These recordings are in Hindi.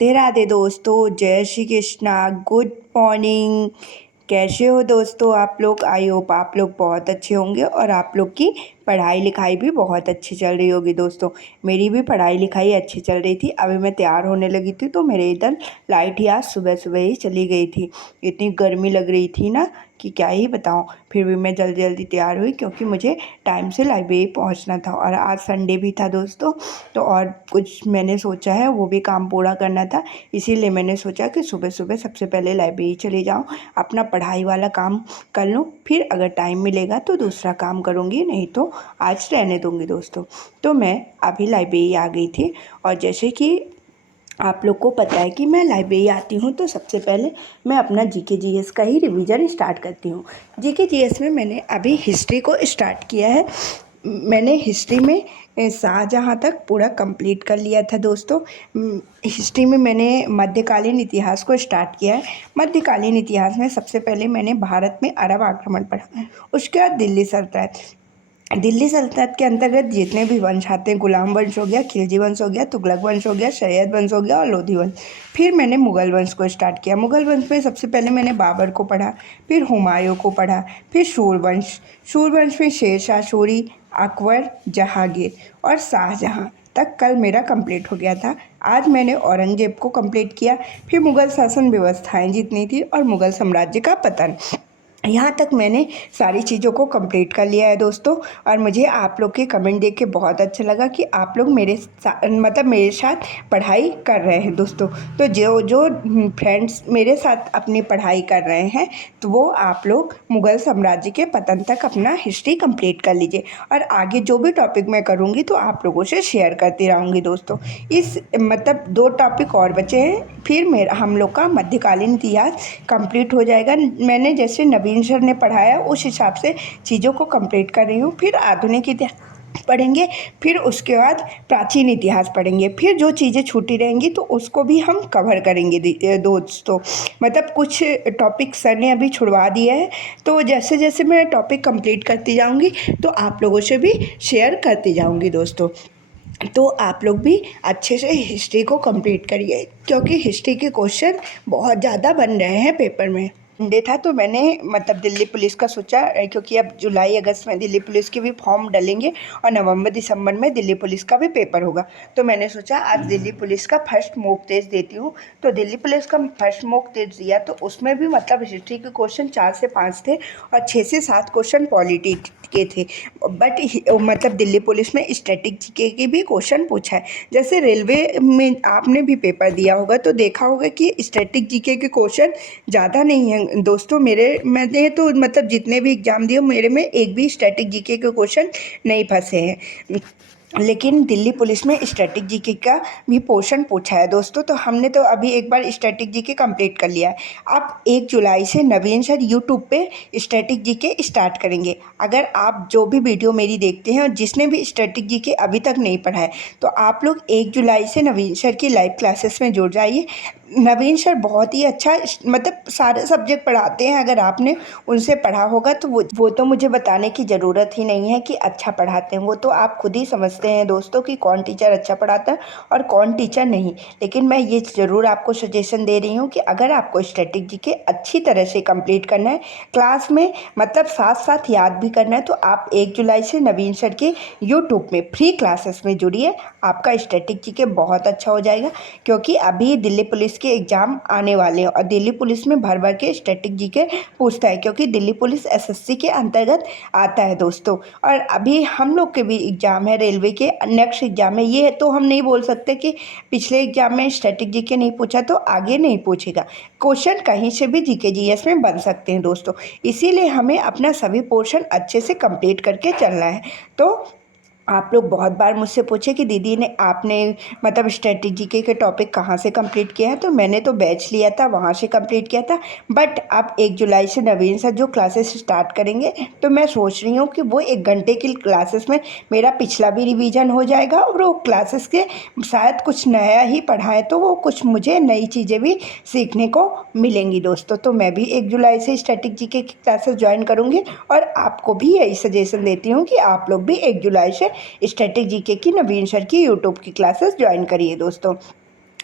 राधे राधे दोस्तों, जय श्री कृष्णा। Good morning. कैसे हो दोस्तों आप लोग? आई होप आप लोग बहुत अच्छे होंगे और आप लोग की पढ़ाई लिखाई भी बहुत अच्छी चल रही होगी दोस्तों। मेरी भी पढ़ाई लिखाई अच्छी चल रही थी। अभी मैं तैयार होने लगी थी तो मेरे इधर लाइट ही आज सुबह सुबह ही चली गई थी। इतनी गर्मी लग रही थी ना कि क्या ही बताऊँ। फिर भी मैं जल्दी जल्दी तैयार हुई क्योंकि मुझे टाइम से लाइब्रेरी पहुंचना था और आज संडे भी था दोस्तों। तो और कुछ मैंने सोचा है, वो भी काम पूरा करना था। इसीलिए मैंने सोचा कि सुबह सुबह सबसे पहले लाइब्रेरी चली जाऊँ, अपना पढ़ाई वाला काम कर लूँ, फिर अगर टाइम मिलेगा तो दूसरा काम करूँगी, नहीं तो आज रहने दूँगी दोस्तों। तो मैं अभी लाइब्रेरी आ गई थी और जैसे कि आप लोग को पता है कि मैं लाइब्रेरी आती हूँ तो सबसे पहले मैं अपना जीके जीएस का ही रिवीजन स्टार्ट करती हूँ। जीके जीएस में मैंने अभी हिस्ट्री को स्टार्ट किया है। मैंने हिस्ट्री में शाहजहाँ तक पूरा कंप्लीट कर लिया था दोस्तों। हिस्ट्री में मैंने मध्यकालीन इतिहास को स्टार्ट किया है। मध्यकालीन इतिहास में सबसे पहले मैंने भारत में अरब आक्रमण पढ़ा, उसके बाद दिल्ली सल्तनत। दिल्ली सल्तनत के अंतर्गत जितने भी वंश आते हैं, गुलाम वंश हो गया, खिलजी वंश हो गया, तुगलक वंश हो गया, सैयद वंश हो गया और लोधी वंश। फिर मैंने मुग़ल वंश को स्टार्ट किया। मुग़ल वंश में सबसे पहले मैंने बाबर को पढ़ा, फिर हुमायूं को पढ़ा, फिर सूरवंश में शेर शाह सूरी, अकबर, जहांगीर और शाहजहाँ तक कल मेरा कंप्लीट हो गया था। आज मैंने औरंगजेब को कंप्लीट किया, फिर मुग़ल शासन व्यवस्थाएं जितनी थी और मुग़ल साम्राज्य का पतन, यहाँ तक मैंने सारी चीज़ों को कंप्लीट कर लिया है दोस्तों। और मुझे आप लोग के कमेंट देख के बहुत अच्छा लगा कि आप लोग मेरे साथ पढ़ाई कर रहे हैं दोस्तों। तो जो जो फ्रेंड्स मेरे साथ अपनी पढ़ाई कर रहे हैं तो वो आप लोग मुग़ल साम्राज्य के पतन तक अपना हिस्ट्री कंप्लीट कर लीजिए और आगे जो भी टॉपिक मैं करूँगी तो आप लोगों से शेयर करती रहूँगी दोस्तों। इस 2 टॉपिक और बचे हैं, फिर मेरा हम लोग का मध्यकालीन इतिहास कंप्लीट हो जाएगा। मैंने जैसे नवीन सर ने पढ़ाया उस हिसाब से चीज़ों को कंप्लीट कर रही हूँ। फिर आधुनिक इतिहास पढ़ेंगे, फिर उसके बाद प्राचीन इतिहास पढ़ेंगे, फिर जो चीज़ें छूटी रहेंगी तो उसको भी हम कवर करेंगे दोस्तों। कुछ टॉपिक सर ने अभी छुड़वा दिया है, तो जैसे जैसे मैं टॉपिक कंप्लीट करती जाऊँगी तो आप लोगों से भी शेयर करती जाऊँगी दोस्तों। तो आप लोग भी अच्छे से हिस्ट्री को कंप्लीट करिए क्योंकि हिस्ट्री के क्वेश्चन बहुत ज़्यादा बन रहे हैं पेपर में। डे था तो मैंने दिल्ली पुलिस का सोचा, क्योंकि अब जुलाई अगस्त में दिल्ली पुलिस के भी फॉर्म डलेंगे और नवंबर दिसंबर में दिल्ली पुलिस का भी पेपर होगा। तो मैंने सोचा आज दिल्ली पुलिस का फर्स्ट मॉक टेस्ट देती हूँ। तो दिल्ली पुलिस का फर्स्ट मॉक टेस्ट दिया तो उसमें भी हिस्ट्री के क्वेश्चन 4 से 5 थे और 6 से 7 क्वेश्चन पॉलिटी के थे। बट दिल्ली पुलिस में स्टैटिक जीके के भी क्वेश्चन पूछा है। जैसे रेलवे में आपने भी पेपर दिया होगा तो देखा होगा कि स्टैटिक जीके के क्वेश्चन ज़्यादा नहीं हैं दोस्तों। मैंने तो जितने भी एग्ज़ाम दिए मेरे में एक भी स्टैटिक जीके के क्वेश्चन नहीं फंसे हैं। लेकिन दिल्ली पुलिस में स्टैटिक जीके का भी पोर्शन पूछा है दोस्तों। तो हमने तो अभी एक बार स्टैटिक जीके कंप्लीट कर लिया है। अब 1 जुलाई से नवीन सर यूट्यूब पे स्टैटिक जीके स्टार्ट करेंगे। अगर आप जो भी वीडियो मेरी देखते हैं और जिसने भी स्टैटिक जीके अभी तक नहीं पढ़ा है तो आप लोग 1 जुलाई से नवीन सर की लाइव क्लासेस में जुड़ जाइए। नवीन सर बहुत ही अच्छा सारे सब्जेक्ट पढ़ाते हैं। अगर आपने उनसे पढ़ा होगा तो वो तो मुझे बताने की ज़रूरत ही नहीं है कि अच्छा पढ़ाते हैं। वो तो आप खुद ही समझते हैं दोस्तों कि कौन टीचर अच्छा पढ़ाता है और कौन टीचर नहीं। लेकिन मैं ये ज़रूर आपको सजेशन दे रही हूँ कि अगर आपको स्टैटिक जीके अच्छी तरह से कंप्लीट करना है क्लास में, साथ साथ याद भी करना है, तो आप 1 जुलाई से नवीन सर के यूट्यूब में फ्री क्लासेस में जुड़िए। आपका स्टैटिक जीके बहुत अच्छा हो जाएगा क्योंकि अभी दिल्ली पुलिस के एग्ज़ाम आने वाले हैं और दिल्ली पुलिस में भर भर के स्टैटिक जीके पूछता है क्योंकि दिल्ली पुलिस एसएससी के अंतर्गत आता है दोस्तों। और अभी हम लोग के भी एग्ज़ाम है, रेलवे के नेक्स्ट एग्ज़ाम है। ये तो हम नहीं बोल सकते कि पिछले एग्ज़ाम में स्टैटिक जीके नहीं पूछा तो आगे नहीं पूछेगा। क्वेश्चन कहीं से भी जीके जीएस में बन सकते हैं दोस्तों। इसीलिए हमें अपना सभी पोर्शन अच्छे से कंप्लीट करके चलना है। तो आप लोग बहुत बार मुझसे पूछे कि दीदी ने आपने स्ट्रेटजी जीके के टॉपिक कहाँ से कंप्लीट किया है, तो मैंने तो बैच लिया था वहाँ से कंप्लीट किया था। बट अब 1 जुलाई से नवीन सर जो क्लासेस स्टार्ट करेंगे तो मैं सोच रही हूँ कि वो 1 घंटे की क्लासेस में मेरा पिछला भी रिवीजन हो जाएगा और वो क्लासेस के शायद कुछ नया ही पढ़ाएं तो वो कुछ मुझे नई चीज़ें भी सीखने को मिलेंगी दोस्तों। तो मैं भी 1 जुलाई से स्टैटिक जीके की क्लासेस ज्वाइन करूँगी और आपको भी यही सजेशन देती हूँ कि आप लोग भी 1 जुलाई से स्टैटिक जीके की नवीन सर की यूट्यूब की क्लासेस ज्वाइन करिए दोस्तों।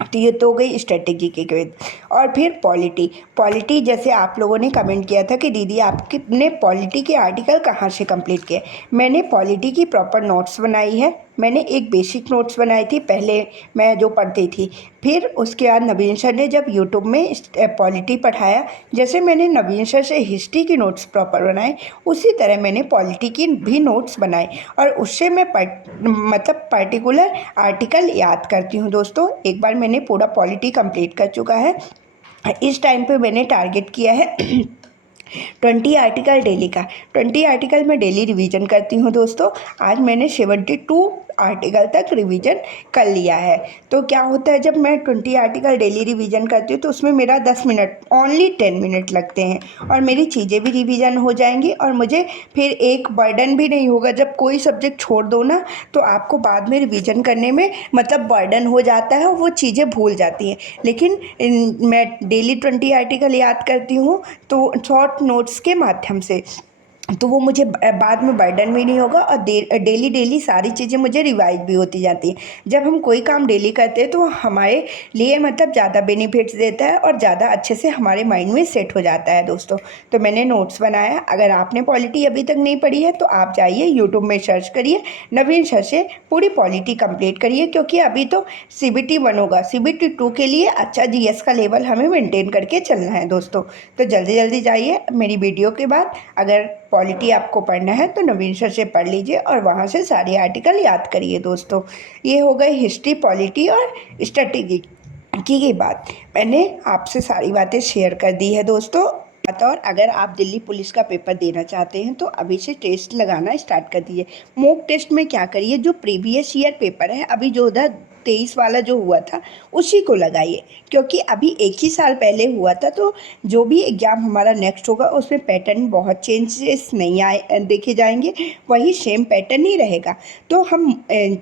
तो ये तो हो गई स्ट्रेटेजी के क्विज। और फिर पॉलिटी। पॉलिटी जैसे आप लोगों ने कमेंट किया था कि दीदी आपने पॉलिटी के आर्टिकल कहाँ से कंप्लीट किए। मैंने पॉलिटी की प्रॉपर नोट्स बनाई है। मैंने एक बेसिक नोट्स बनाई थी पहले मैं जो पढ़ती थी। फिर उसके बाद नवीन सर ने जब यूट्यूब में पॉलिटी पढ़ाया, जैसे मैंने नवीन सर से हिस्ट्री की नोट्स प्रॉपर बनाए, उसी तरह मैंने पॉलिटी की भी नोट्स बनाए और उससे मैं मतलब पर्टिकुलर आर्टिकल याद करती हूँ दोस्तों। एक बार मैंने पूरा पॉलिटी कंप्लीट कर चुका है। इस टाइम पे मैंने टारगेट किया है 20 आर्टिकल डेली का। 20 आर्टिकल मैं डेली रिवीजन करती हूँ दोस्तों। आज मैंने 72 आर्टिकल तक रिवीजन कर लिया है। तो क्या होता है, जब मैं 20 आर्टिकल डेली रिवीजन करती हूँ तो उसमें मेरा 10 मिनट, ओनली 10 मिनट लगते हैं और मेरी चीज़ें भी रिवीजन हो जाएंगी और मुझे फिर एक बर्डन भी नहीं होगा। जब कोई सब्जेक्ट छोड़ दो ना तो आपको बाद में रिवीजन करने में मतलब बर्डन हो जाता है और वो चीज़ें भूल जाती हैं। लेकिन मैं डेली 20 आर्टिकल याद करती हूँ तो शॉर्ट नोट्स के माध्यम से, तो वो मुझे बाद में बर्डन भी नहीं होगा और डेली डेली सारी चीज़ें मुझे रिवाइज भी होती जाती हैं। जब हम कोई काम डेली करते हैं तो हमारे लिए मतलब ज़्यादा बेनिफिट्स देता है और ज़्यादा अच्छे से हमारे माइंड में सेट हो जाता है दोस्तों। तो मैंने नोट्स बनाया। अगर आपने पॉलिटी अभी तक नहीं पढ़ी है तो आप जाइए यूट्यूब में सर्च करिए, नवीन सर से पूरी पॉलिटी कंप्लीट करिए, क्योंकि अभी तो CBT 1 होगा। CBT 2 के लिए अच्छा GS का लेवल हमें मेंटेन करके चलना है दोस्तों। तो जल्दी जल्दी जाइए मेरी वीडियो के बाद। अगर पॉलिटी आपको पढ़ना है तो नवीन सर से पढ़ लीजिए और वहाँ से सारे आर्टिकल याद करिए दोस्तों। ये हो गई हिस्ट्री, पॉलिटी और स्ट्रेटेजी की बात। मैंने आपसे सारी बातें शेयर कर दी है दोस्तों। और अगर आप दिल्ली पुलिस का पेपर देना चाहते हैं तो अभी से टेस्ट लगाना स्टार्ट कर दिए। मॉक टेस्ट में क्या करिए, जो प्रीवियस ईयर पेपर है अभी जो 2023 वाला जो हुआ था उसी को लगाइए, क्योंकि अभी एक ही साल पहले हुआ था। तो जो भी एग्ज़ाम हमारा नेक्स्ट होगा उसमें पैटर्न बहुत चेंजेस नहीं आए देखे जाएंगे, वही सेम पैटर्न ही रहेगा। तो हम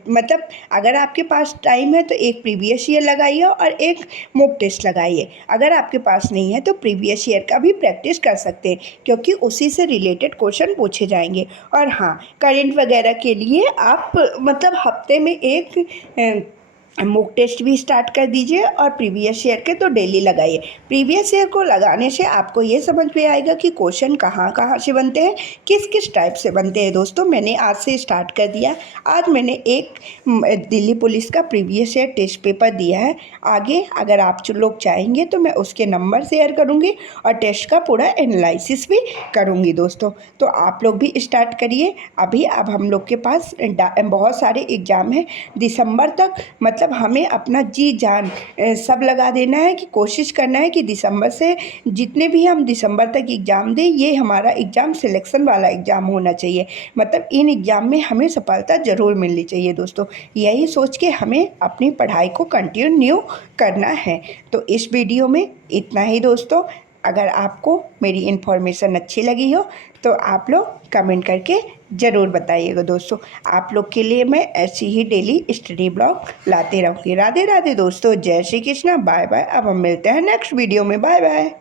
मतलब अगर आपके पास टाइम है तो एक प्रीवियस ईयर लगाइए और एक मॉक टेस्ट लगाइए। अगर आपके पास नहीं है तो प्रीवियस ईयर का भी प्रैक्टिस कर सकते हैं, क्योंकि उसी से रिलेटेड क्वेश्चन पूछे जाएंगे। और हाँ, करेंट वगैरह के लिए आप मतलब हफ्ते में एक मॉक टेस्ट भी स्टार्ट कर दीजिए और प्रीवियस ईयर के तो डेली लगाइए। प्रीवियस ईयर को लगाने से आपको ये समझ में आएगा कि क्वेश्चन कहाँ कहाँ से बनते हैं, किस किस टाइप से बनते हैं दोस्तों। मैंने आज से स्टार्ट कर दिया। आज मैंने एक दिल्ली पुलिस का प्रीवियस ईयर टेस्ट पेपर दिया है। आगे अगर आप लोग चाहेंगे तो मैं उसके नंबर शेयर करूँगी और टेस्ट का पूरा एनालिसिस भी करूँगी दोस्तों। तो आप लोग भी स्टार्ट करिए। अभी अब हम लोग के पास बहुत सारे एग्ज़ाम हैं दिसंबर तक। मतलब हमें अपना जी जान सब लगा देना है कि कोशिश करना है कि दिसंबर से जितने भी हम दिसंबर तक एग्ज़ाम दें, ये हमारा एग्ज़ाम सिलेक्शन वाला एग्ज़ाम होना चाहिए। मतलब इन एग्ज़ाम में हमें सफलता ज़रूर मिलनी चाहिए दोस्तों। यही सोच के हमें अपनी पढ़ाई को कंटिन्यू करना है। तो इस वीडियो में इतना ही दोस्तों। अगर आपको मेरी इन्फॉर्मेशन अच्छी लगी हो तो आप लोग कमेंट करके ज़रूर बताइएगा दोस्तों। आप लोग के लिए मैं ऐसी ही डेली स्टडी ब्लॉग लाते रहूँगी। राधे राधे दोस्तों, जय श्री कृष्णा, बाय बाय। अब हम मिलते हैं नेक्स्ट वीडियो में। Bye bye.